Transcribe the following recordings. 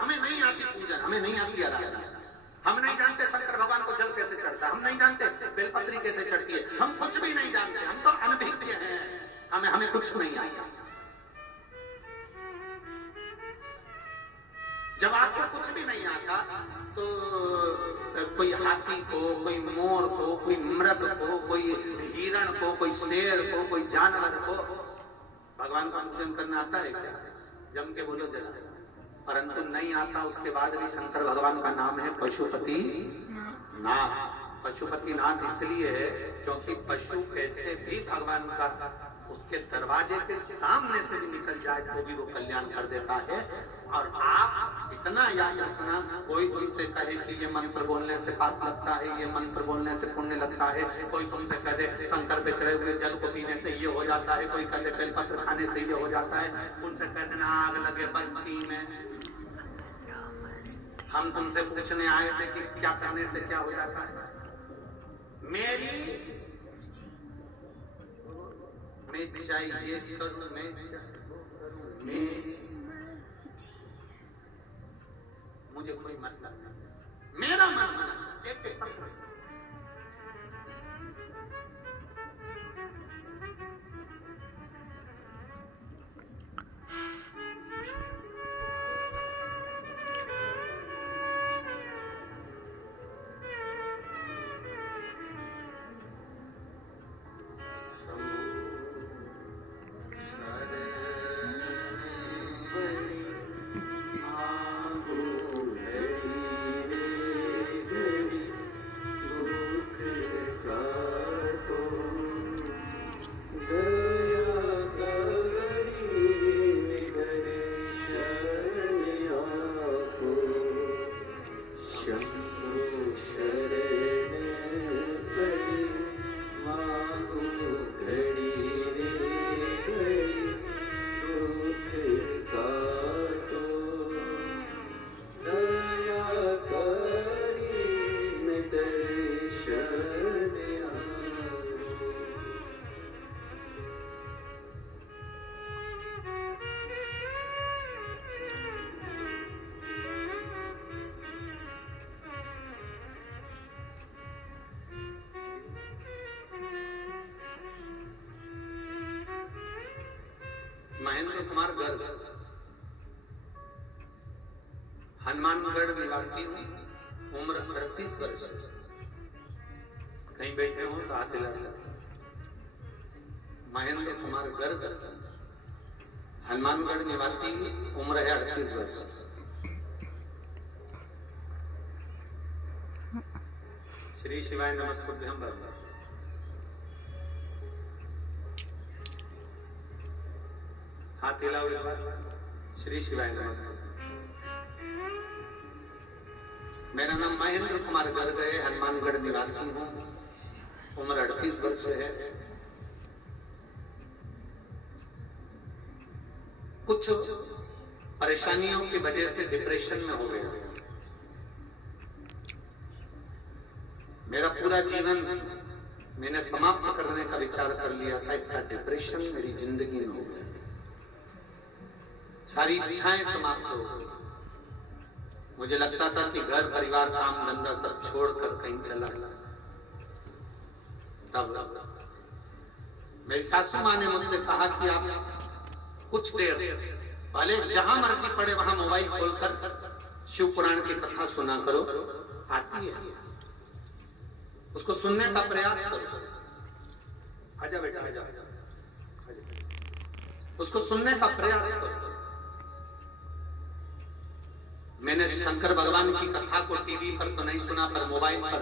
हमें नहीं आती पूजन, हमें नहीं आती आराधना, हम नहीं जानते शंकर भगवान को जल कैसे चढ़ता, हम नहीं जानते बेलपत्री कैसे चढ़ती है, हम कुछ भी नहीं जानते, हम तो अनभिज्ञ हैं, हमें कुछ नहीं आता। जब आपको कुछ भी नहीं आता तो कोई हाथी को, कोई मोर को, कोई मृग को, कोई हिरण को, कोई शेर को, कोई जानवर को भगवान का पूजन करना आता है क्या? जम के बोलो जरा। परंतु नहीं आता, उसके बाद भी शंकर भगवान का नाम है पशुपति नाथ। पशुपति नाथ इसलिए है क्योंकि पशु कैसे भी भगवान का उसके दरवाजे के सामने से भी निकल जाए तो भी वो कल्याण कर देता है। और आप इतना याद रखना, कोई तुमसे कहे कि ये मंत्र बोलने से पाप लगता है, ये मंत्र बोलने से पुण्य लगता है, कोई तुमसे कह दे शंकर पे चढ़े हुए जल को पीने से ये हो जाता है, कोई कह दे बेलपत्र खाने से ये हो जाता है, उनसे कह देना आग लगे बस्ती में। हम तुमसे पूछने आए थे कि क्या करने से क्या हो जाता है। मेरी मैं चाहिए करूं, मैं मुझे कोई मतलब नहीं, मेरा मन होना चाहिए। एक पेपर महेंद्र कुमार गर्ग, हनुमानगढ़ निवासी हूँ, उम्र 38 वर्ष। कहीं बैठे हो तो हाथ हिला सकते। महेंद्र कुमार गर्ग, हनुमानगढ़ निवासी, उम्र है 38 वर्ष। श्री शिवाय नमस्तुभ्यं भगवान। हाथ हिलाओ एक बार। श्री शिवाय नमस्ते। मेरा नाम महेंद्र कुमार गर्ग है, हनुमानगढ़ निवासी हूँ, उम्र 38 वर्ष है। कुछ परेशानियों की वजह से डिप्रेशन में हो गया। मेरा पूरा जीवन मैंने समाप्त करने का विचार कर लिया था। इतना डिप्रेशन मेरी जिंदगी में हो गया, सारी इच्छाएं समाप्त हो गई। मुझे लगता था कि घर परिवार काम धंधा सब छोड़कर कहीं चला। तब मेरी सासू माँ ने मुझसे कहा कि आप कुछ देर भले जहां मर्जी पड़े वहां मोबाइल खोलकर शिव पुराण की कथा सुना करो, आती है, उसको सुनने का प्रयास करो। आजा बेटा आजा, उसको सुनने का प्रयास करो। मैंने शंकर भगवान की कथा को टीवी पर तो नहीं सुना, पर मोबाइल पर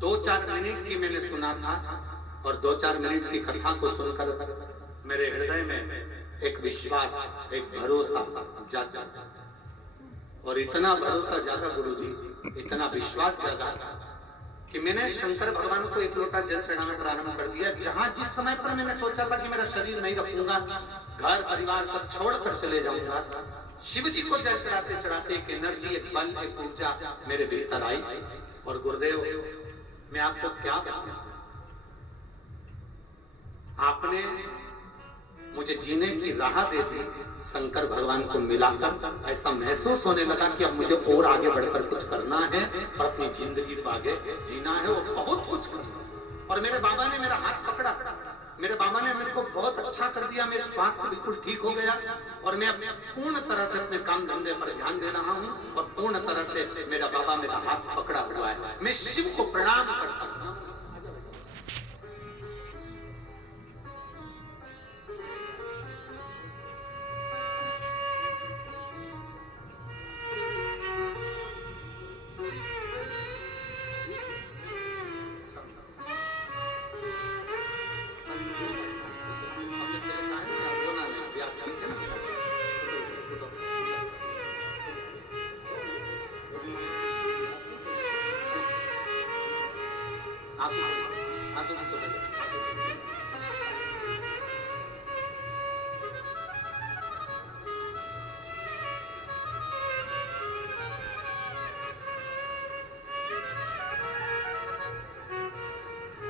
2-4 मिनट की मैंने सुना था। और 2-4 मिनट की कथा को सुनकर मेरे हृदय में एक विश्वास, एक भरोसा जागा। और इतना भरोसा जागा गुरुजी, इतना विश्वास जागा कि मैंने शंकर भगवान को एक लोटा जल चढ़ाना प्रारंभ कर दिया। जहां जिस समय पर मैंने सोचा था कि मेरा शरीर नहीं रखूंगा, घर परिवार सब छोड़कर चले जाऊंगा, शिव जी को जल चढ़ाते चढ़ाते एक एनर्जी, एक बल, एक ऊर्जा मेरे भीतर आई। और गुरुदेव, मैं आपको क्या बताऊं, आपने मुझे जीने की राह दे दी शंकर भगवान को मिलाकर। ऐसा महसूस होने लगा कि अब मुझे और आगे बढ़कर कुछ करना है और अपनी जिंदगी को आगे जीना है और बहुत कुछ करना। और मेरे बाबा ने मेरा हाथ पकड़ा, मेरे बाबा ने मेरे को बहुत अच्छा कर दिया। मेरा स्वास्थ्य बिल्कुल ठीक हो गया और मैं पूर्ण तरह से अपने काम धंधे पर ध्यान दे रहा हूँ और पूर्ण तरह से मेरा बाबा मेरा हाथ पकड़ा हुआ है। मैं शिव को प्रणाम करता हूँ।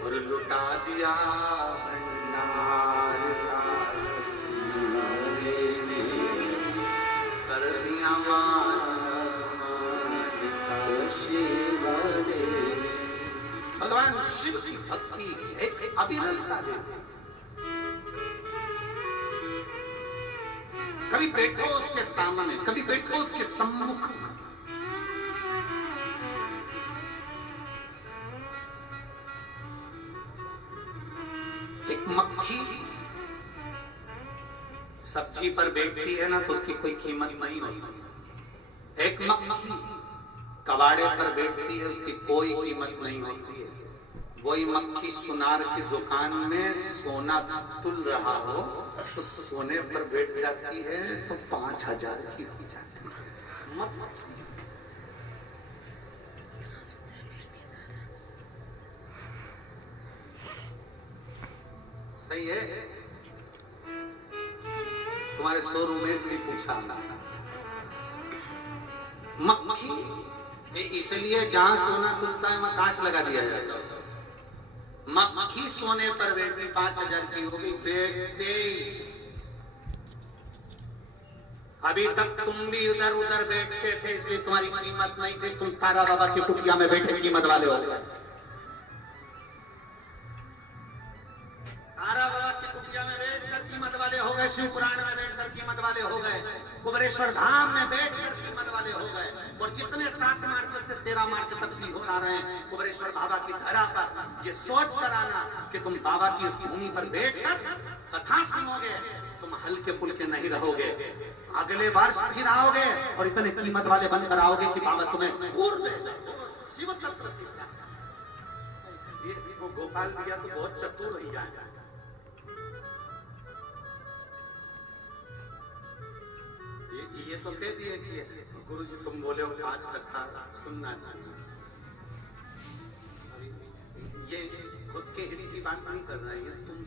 और लुटा दिया भंडार का, कर दिया भगवान शिव की भक्ति अविरलता देते। कभी बैठो उसके सामने, कभी बैठो उसके सम्मुख। एक मक्खी सब्जी पर बैठती है ना तो उसकी कोई कीमत नहीं होती। एक मक्खी कबाड़े पर बैठती है, उसकी कोई कीमत नहीं होती है। वही मक्खी सुनार की दुकान में सोना तुल रहा हो, उस सोने पर बैठ जाती है तो 5000 की हो जाती है। सही है। तुम्हारे शोरूम में इसलिए पूछा मक्खी इसलिए जहां सोना तुलता है वहां कांच लगा दिया जाता है। मक्खी सोने पर बैठी 5000 की होगी बैठते। अभी तक तुम भी उधर उधर बैठते थे इसलिए तुम्हारी कीमत नहीं थी। तुम तारा बाबा की कुटिया में बैठे कीमत वाले हो गए। तारा बाबा की कुटिया में बैठकर कीमत वाले हो गए, शिव पुराण में बैठकर कीमत वाले हो गए, कुबेरेश्वर धाम में बैठकर कीमत वाले हो गए। और जितने 7 मार्च से 13 मार्च तक सी हो रहे हैं कुबेरेश्वर बाबा की धरा पर, ये सोच कर आना कि तुम बाबा की उस भूमि पर बैठकर कथा सुनोगे, तुम हल्के पुल्के नहीं रहोगे। अगले वर्ष फिर आओगे और इतने कीमत वाले बनकर आओगे कि बाबा तुम्हें पूर्ण शिव तत्व दिया। ये वो गोपाल दिया तो बहुत चतुर रही जाएगा। ये तो कह दिए कि गुरु जी तुम बोले हो 5 कथा सुनना चाहिए। ये खुद के हित की बात नहीं कर रहा है, ये तुम